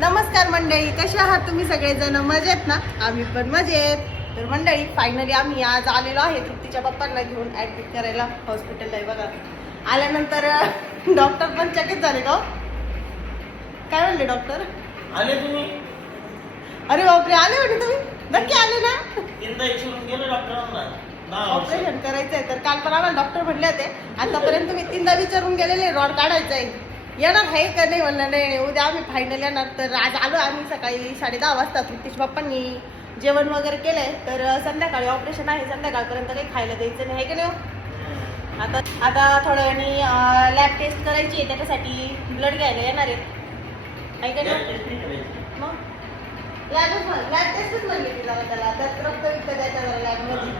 नमस्कार मंडळी कशा आहात तुम्ही सगळेजण? मजेत ना? आम्ही पण मजेत. तर मंडळी फायनली आम्ही आज आलेलो आहे तृप्तीच्या पप्पांना घेऊन ऍडमिट करायला हॉस्पिटलला आहे बघा. आल्यानंतर डॉक्टर पण चकित झाले का हो? काय म्हणले डॉक्टर आले तुम्ही? अरे बापरे आले म्हणे तुम्ही? नक्की आले ना? ऑपरेशन करायचंय. तर काल पण आम्हाला डॉक्टर म्हणले होते. आतापर्यंत तुम्ही तीनदा विचारून गेलेले रॉड काढायचंय. येणार आहे का नाही म्हणलं नाही नाही, उद्या आम्ही फायनल येणार. तर आज आलो आम्ही सकाळी साडे दहा वाजता तृप्तीश बाप्पांनी जेवण वगैरे केलंय. तर संध्याकाळी ऑपरेशन आहे संध्याकाळपर्यंत काही खायला द्यायचं नाही आहे का नाही हो? आता आता थोड्या वेळाने लॅब टेस्ट करायची आहे त्याच्यासाठी ब्लड घ्यायला येणार आहे. का नाही मग? लॅबच लॅब टेस्टच म्हणली तिला त्याला. त्यात रक्त विकत द्यायचं लॅबमध्ये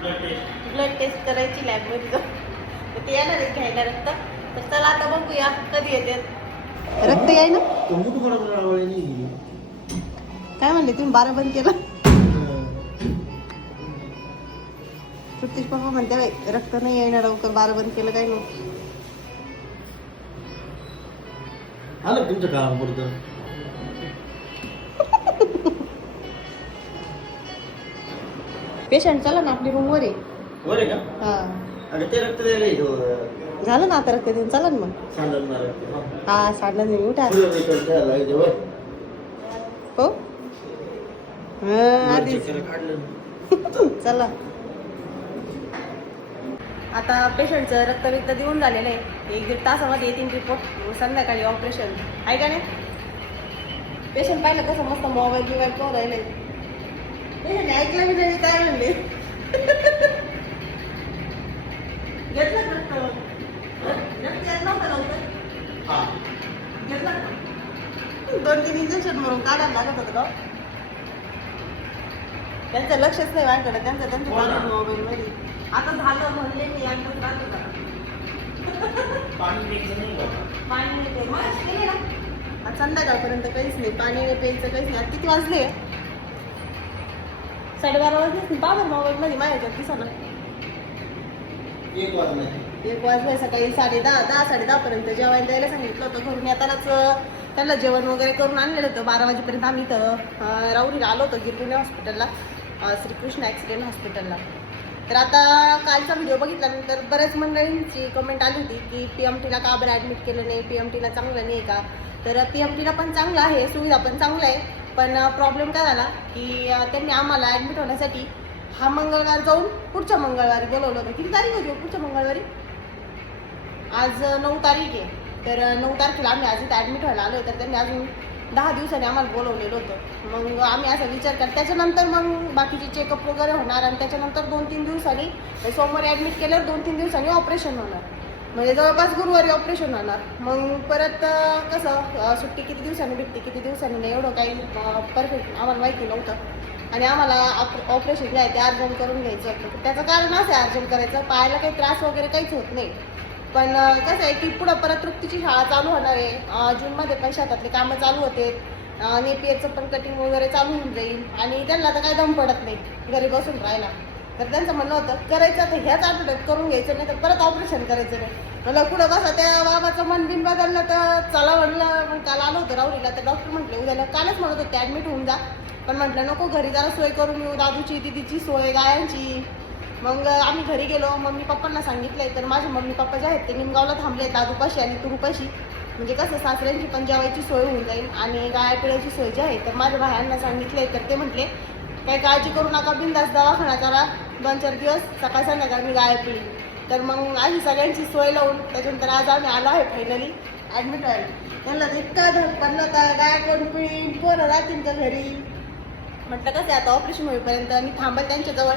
ब्लड टेस्ट ब्लड टेस्ट करायची लॅबमध्ये तर ते येणार आहे घ्यायला रक्त. तर चला आता बघूया कधी येते. रक्त याय ना? काय म्हणले तुम्ही बारा बंद केलं? सतीश पप्पा म्हणते बाई रक्त नाही येणार लवकर बारा बंद केलं काय नाही आलं तुमचं काम पुरतं पेशंट चला ना आपली रूम वर आहे का? हा. अगं ते रक्त द्यायला येतो झालं ना आता रक्त देऊन चला ना मग हा साडला नाही उठा. हो? हा, आधीच. काढलं चला. आता पेशंटचं रक्त विक्त देऊन झालेलं आहे. एक दीड तासामध्ये येतील रिपोर्ट संध्याकाळी ऑपरेशन आहे का नाही? पेशंट पाहिलं कसं मस्त मोबाईल बिबाईल पाहून राहिले पेशंट ऐकलं मी नाही काय म्हणले? घेतलं रक्त? हा दोन तीन इंजेक्शन मारून काढायला लागत होतं का त्यांचं लक्षच नाही माझ्याकडे त्यांचं त्यांचं मोबाईल मध्ये आता झालं म्हणले मी यांचं चालू पाणी नाही आता संध्याकाळपर्यंत काहीच नाही. पाणी नाही प्यायचं काहीच नाही किती वाजले साडेबारा वाजले बाबा मोबाईल मध्ये माझ्या दिसना एक वाजला. एक वाजले सकाळी साडे दहा दहा साडे दहा पर्यंत जेवायला द्यायला सांगितलं होतं. घरून येतानाच त्यांना जेवण वगैरे करून आणलेलं होतं. बारा वाजेपर्यंत आम्ही इथं अं, राऊरीला आलो होतो गिरपुणे हॉस्पिटलला श्रीकृष्ण ॲक्सिडेंट हॉस्पिटलला. तर आता कालचा व्हिडिओ बघितल्यानंतर बऱ्याच मंडळींची कमेंट आली होती की पी एम टीला का बरं ॲडमिट केलं नाही? पी एम टीला चांगलं नाही का? तर पी एम टीला पण चांगलं आहे सुविधा पण चांगलं आहे पण प्रॉब्लेम काय झाला की त्यांनी आम्हाला ॲडमिट होण्यासाठी हा मंगळवार जाऊन पुढच्या मंगळवारी बोलवलं होतं. किती तारीख होती हो? पुढच्या मंगळवारी? आज नऊ तारीख आहे. तर नऊ तारखेला आम्ही आज इथं ॲडमिट व्हायला आलो तर त्यांनी अजून दहा दिवसांनी आम्हाला बोलवलेलं होतं. मग आम्ही असा विचार कर त्याच्यानंतर मग बाकीचे चेकअप वगैरे होणार आणि त्याच्यानंतर दोन तीन दिवसांनी म्हणजे सोमवारी ॲडमिट केल्यावर दोन तीन दिवसांनी ऑपरेशन होणार. म्हणजे जवळपास गुरुवारी ऑपरेशन होणार. मग परत कसं सुट्टी किती दिवसांनी भेटते किती दिवसांनी नाही एवढं काही परफेक्ट आम्हाला माहिती नव्हतं. आणि आम्हाला ऑपरेशन जे आहे ते अर्जंट करून घ्यायचं होतं. त्याचं कारण असं आहे अर्जंट करायचं. पायाला काही त्रास वगैरे काहीच होत नाही. पण कसं आहे की पुढं परत तृप्तीची शाळा चालू होणार आहे. जूनमध्ये पण शेतातले कामं चालू होते. आणि पेरचं पण कटिंग वगैरे चालू होऊन जाईल. आणि त्यांना तर काय दम पडत नाही घरी बसून राहायला. तर त्यांचं म्हणणं होतं करायचं तर ह्याच आठवड्यात करून घ्यायचं नाही तर परत ऑपरेशन करायचं नाही. म्हणलं पुढं कसं त्या बाबाचं मन बिन बदललं तर चला म्हणलं. मग काल आलो होतं राहुलीला तर डॉक्टर म्हटले उद्याला कालच म्हणत होते ॲडमिट होऊन जा. पण म्हटलं नको घरी जरा सोय करून येऊ दादूची दिदीची सोय गायांची. मग आम्ही घरी गेलो. मम्मी पप्पांना सांगितलंय तर माझे मम्मी पप्पा जे आहेत ते निमगावला थांबले दादूपाशी आणि तुरुपाशी. म्हणजे कसं सासऱ्यांची पण जेवायची सोय होऊन जाईल आणि गाया पिळायची सोय जी आहे तर माझ्या भायांना सांगितलंय तर ते म्हटले काही काळजी करू नका बिंदास दवाखाना करा. दोन चार दिवस सकाळ संध्याकाळ मी गाया पिळी तर मग आम्ही सगळ्यांची सोय लावून त्याच्यानंतर आज आम्ही आलो आहे फायनली ॲडमिट व्हायला. त्यांना इतका धड पडला गाया कोण पिळी पोरं राहतील का घरी? म्हटलं कसं आहे आता ऑपरेशन होईपर्यंत मी थांबत त्यांच्याजवळ.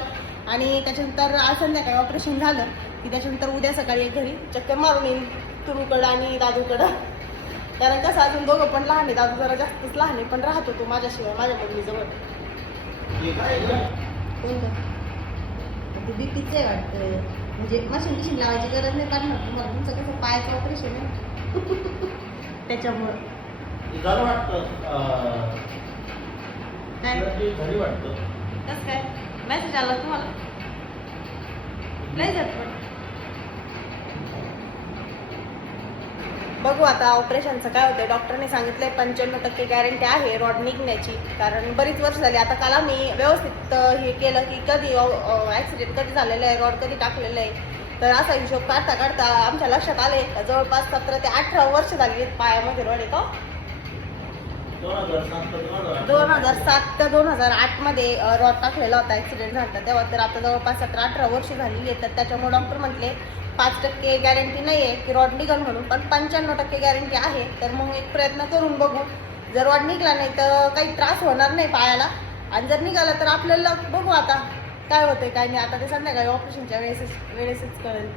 आणि त्याच्यानंतर आज संध्याकाळी ऑपरेशन झालं की त्याच्यानंतर उद्या सकाळी घरी चक्कर मारून येईल तुरूकडं आणि दादूकडं. कारण कसं अजून दोघं पण लहान आहे दादू जरा जास्तच लहान आहे पण राहत होतो माझ्याशिवाय माझ्या मम्मीजवळ? कोणतं? ते बीपीचं आहे वाटतं. म्हणजे मशीन बिशीन लावायची गरज नाही पडणार. तुम्हाला तुमचं कसं पायाचं ऑपरेशन आहे? त्याच्यामुळं. झालं वाटतं अं, काय? ते घरी वाटतं. कसं काय? मेसेज आला तुम्हाला? नाही जात पण बघू आता ऑपरेशनचं काय होतं डॉक्टरने सांगितलंय पंच्याण्णव टक्के गॅरंटी आहे रॉड निघण्याची. कारण बरीच वर्ष झाली. आता काल आम्ही व्यवस्थित हे केलं की कधी ॲक्सिडेंट कधी झालेलं आहे रॉड कधी टाकलेलं आहे. तर असा हिशोब काढता काढता आमच्या लक्षात आले का जवळपास सतरा ते अठरा वर्ष झाली पायामध्ये रॉड येतो ते दोन हजार सात ते दोन हजार आठमध्ये रॉड टाकलेला होता ऍक्सिडेंट झाला. तेव्हा तर आता जवळपास सतरा अठरा वर्ष झालेली आहेत. तर त्याच्यामुळे डॉक्टर म्हटले पाच टक्के गॅरंटी नाही आहे की रॉड निघल म्हणून पण पंच्याण्णव टक्के गॅरंटी आहे. तर मग एक प्रयत्न करून बघू. जर रॉड निघला नाही तर काही त्रास होणार नाही पायाला. आणि जर निघाला तर आपल्याला बघू आता काय होतंय काय नाही. आता ते संध्याकाळी ऑपरेशनच्या वेळेसच वेळेसच कळेल.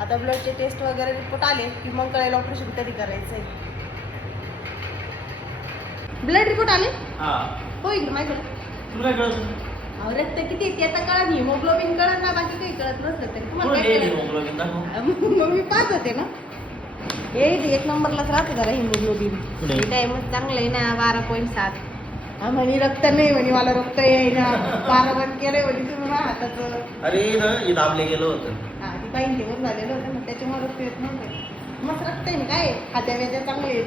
आता ब्लडचे टेस्ट वगैरे रिपोर्ट आले की मग कळेल ऑपरेशन कधी करायचं आहे ब्लड रिपोर्ट आले? हा. हो इकडे माझ्याकडे. तुला काय कळत अहो, रक्त किती आहे ते आता कळत हिमोग्लोबिन कळत ना बाकी काही कळत नसलं तरी तुम्हाला कुठे काय गेली कळलं? हेमोग्लोबिन दाखव. मग मी पाहत होते ना. हे इथे एक नंबरलाच राहते जरा हिमोग्लोबिन कुठे? हे टाइमच चांगलं आहे ना बारा पॉईंट सात. हा, म्हणे रक्त नाही म्हणे मला रक्त येईना बारा बंद केलंय म्हणे तुम्ही माझ्या हाताचं. अरे इथं इथं आपले गेलं होतं. हा ती बाईन घेऊन झालेलं होतं ना त्याच्यामुळे रक्त येत नव्हतं. मग रक्त आहे ना काय? खात्या वेद्या चांगले आहे.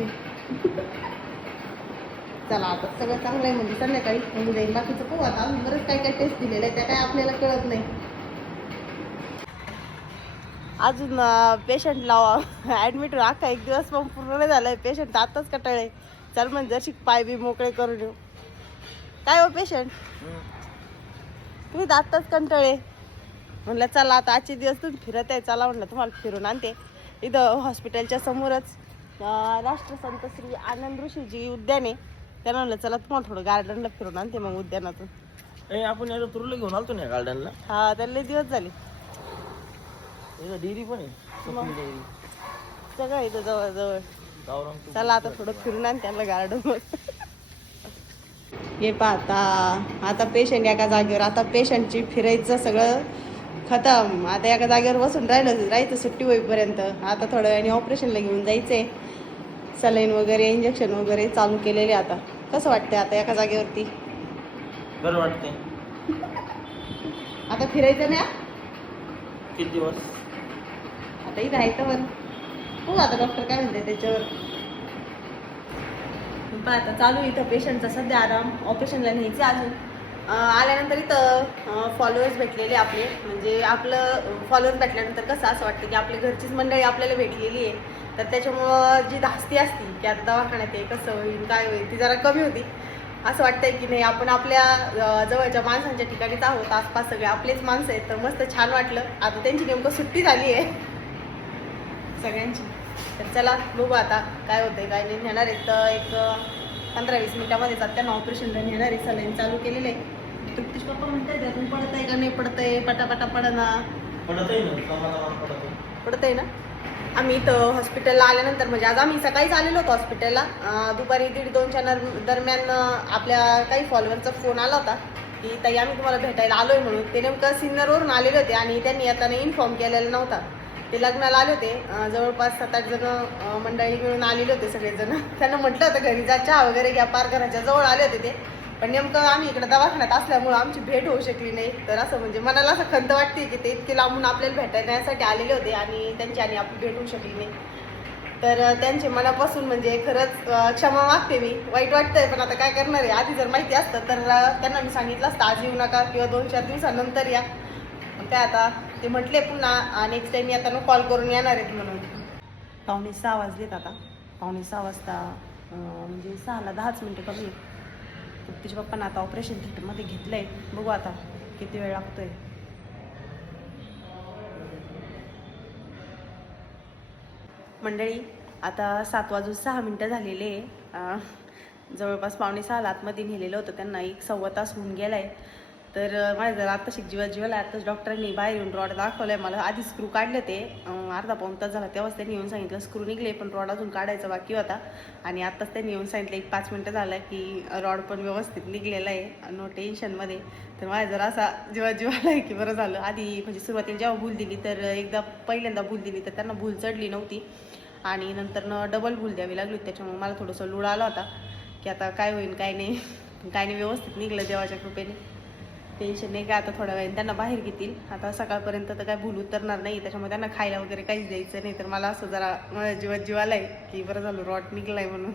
चला आता सगळं चांगलं आहे म्हणजे संध्याकाळी. होऊन जाईल बाकीचं पाहू आता. अजून बरंच काय काय टेस्ट दिलेलं आहे त्या काय आपल्याला कळत नाही. अजून पेशंटला ऍडमिट अख्खा एक दिवस पण पूर्ण नाही झालाय. पेशंट आताच कटाळे चल म्हणजे जशी पाय बी मोकळे करून येऊ. काय हो पेशंट तुम्ही तर आत्ताच कंटाळे म्हणलं चला आता आजचे दिवस तुम्ही फिरत आहे. चला म्हणलं तुम्हाला फिरून आणते. इथं हॉस्पिटलच्या समोरच राष्ट्रसंत श्री आनंद ऋषीजी उद्याने त्यांना म्हणलं चला तुम्हाला थोडं गार्डनला फिरून आणते मग उद्यानातून. ए आपण याला तुरुला घेऊन आलतो ना गार्डनला हा त्याला लय दिवस झाले. डेअरी पण आहे सगळं आहे इथं जवळ जवळ गावरान तूप. चला आता थोडं फिरून आण त्यांना गार्डन हे पाहता आता पेशंट एका जागेवर आता पेशंटची फिरायचं सगळं खतम. आता एका जागेवर बसून राहिलं राहायचं सुट्टी होईपर्यंत. आता थोड्या वेळाने ऑपरेशनला घेऊन जायचंय. सलाईन वगैरे इंजेक्शन वगैरे चालू केलेले आता. कसं वाटतंय आता एका जागेवरती? बरं वाटते आता फिरायचं हा? किती दिवस? आता इथं आहे तर हो आता डॉक्टर काय म्हणते त्याच्यावर. पण आता चालू इथं पेशंटचा सध्या आराम. ऑपरेशनला न्यायचे अजून. आल्यानंतर इथं फॉलोअर्स भेटलेले आपले. म्हणजे आपलं फॉलोअर्स भेटल्यानंतर कसं असं वाटतं की आपली घरचीच मंडळी आपल्याला भेटलेली आहे. तर त्याच्यामुळं जी धास्ती असती की आता दवाखान्यात आहे कसं होईल काय होईल ती जरा कमी होती. असं वाटतंय की नाही आपण आपल्या जवळच्या माणसांच्या ठिकाणीच आहोत आसपास सगळे आपलेच माणसं आहेत तर मस्त छान वाटलं. आता त्यांची नेमकं सुट्टी झाली आहे. सगळ्यांची. तर चला बघू आता काय होतंय काय नाही नेणार आहेत. तर एक पंधरा वीस मिनिटामध्ये जात त्यांना ऑपरेशनला नेणार आहे सलाईन चालू केलेलं आहे. तृप्तीश पप्पा म्हणताय त्यातून पडत आहे का? नाही पडत आहे पटापटा पडना पडत आहे ना आहे. पडत आहे ना? आम्ही इथं हॉस्पिटलला आल्यानंतर म्हणजे आज आम्ही सकाळीच आलेलो होतो हॉस्पिटलला दुपारी दीड दोनच्या नर- दरम्यान आपल्या काही फॉलोअरचा फोन आला होता की ताई आम्ही तुम्हाला भेटायला आलोय म्हणून. ते नेमकं सिन्नरवरून आलेले होते आणि त्यांनी आता इन्फॉर्म केलेला नव्हता. ते लग्नाला आले होते. जवळपास सात आठ जण मंडळी मिळून आलेले होते सगळेजण. त्यांना म्हटलं होतं घरी जा चहा वगैरे घ्या पार घराच्या जवळ आले होते ते. पण नेमकं आम्ही इकडे दवाखान्यात असल्यामुळं आमची भेट होऊ शकली नाही. तर असं म्हणजे मनाला असं खंत वाटते की ते इतके लांबून आपल्याला भेटण्यासाठी आलेले होते आणि त्यांची आणि आपली भेट होऊ शकली नाही. तर त्यांचे मनापासून म्हणजे खरंच क्षमा मागते मी. वाईट वाटतंय पण आता काय करणार आहे? आधी जर माहिती असतं तर त्यांना मी सांगितलं असतं आज येऊ नका किंवा दोन चार दिवसानंतर या. काय आता ते म्हटले पुन्हा नेक्स्ट टाइम आता कॉल करून येणार आहेत म्हणून. पावणे सहा वाजलेत आता. पावणे सहा वाजता म्हणजे सहाला दहाच मिनटं कमी. आहे. तिच्या पप्पांना आता ऑपरेशन थिएटरमध्ये घेतलंय. बघू आता किती वेळ लागतोय. मंडळी आता सात वाजून सहा मिनटं झालेले आहे. जवळपास पावणे सहा आतमध्ये नेलेलं होतं. त्यांना एक सव्वा तास होऊन गेलाय. तर माझ्या जरा आता शिक जीवा जीवाला आताच डॉक्टरांनी बाहेर येऊन रॉड दाखवलाय. मला आधी स्क्रू काढले ते. अर्धा पाऊण तास झाला तेव्हाच त्यांनी येऊन सांगितलं स्क्रू निघले पण रॉड अजून काढायचा बाकी होता. आणि आत्ताच त्यांनी येऊन सांगितलं एक पाच मिनटं झालं की रॉड पण व्यवस्थित निघलेला आहे नो टेन्शनमध्ये तर माझ्या जरा असा जीवा जीवाला आहे की बरं झालं. आधी म्हणजे सुरुवातीला जेव्हा भूल दिली तर एकदा पहिल्यांदा भूल दिली तर त्यांना भूल चढली नव्हती. आणि नंतर डबल भूल द्यावी लागली होती. त्याच्यामुळे मला थोडंसं लूळ आला होता की आता काय होईल काय नाही. काय नाही व्यवस्थित निघलं देवाच्या कृपेने. टेन्शन नाही काय आता थोड्या वेळाने त्यांना बाहेर घेतील. आता सकाळपर्यंत तर काय भूल उतरणार नाही. त्याच्यामुळे त्यांना खायला वगैरे काहीच द्यायचं नाही. तर मला असं जरा माझ्या जीवात जीव आलाय की बरं झालं रॉट निघलाय म्हणून.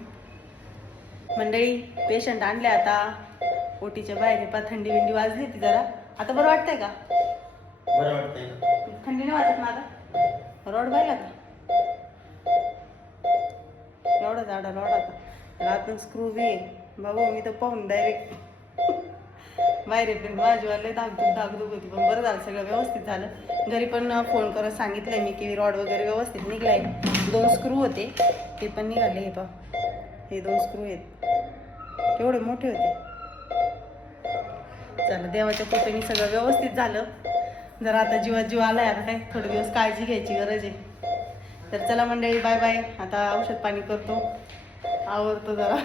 मंडळी पेशंट आणले आता. ओटीच्या बाहेर हे पहा थंडी बिंडी वाजली ती जरा. आता बरं वाटतंय का? बरं वाटतंय थंडी नाही वाटत ना आता? रॉड पाहिला का? एवढा जाडा रॉड आता. रातून स्क्रू बी आहे. बाबू मी तर पाहून डायरेक्ट बाहेर येते माझीवाले धाकधूक धाकधूक होती पण बरं झालं सगळं व्यवस्थित झालं. घरी पण फोन करत सांगितलंय मी की रॉड वगैरे व्यवस्थित निघलाय. दोन स्क्रू होते ते पण निघाले हे पा हे दोन स्क्रू आहेत. केवढे मोठे होते. चला देवाच्या कृपेने सगळं व्यवस्थित झालं. जर आता जीवा जीव आलाय आता काय थोडे दिवस काळजी घ्यायची गरज आहे. तर चला मंडळी बाय बाय आता औषध पाणी करतो. आवडतो जरा.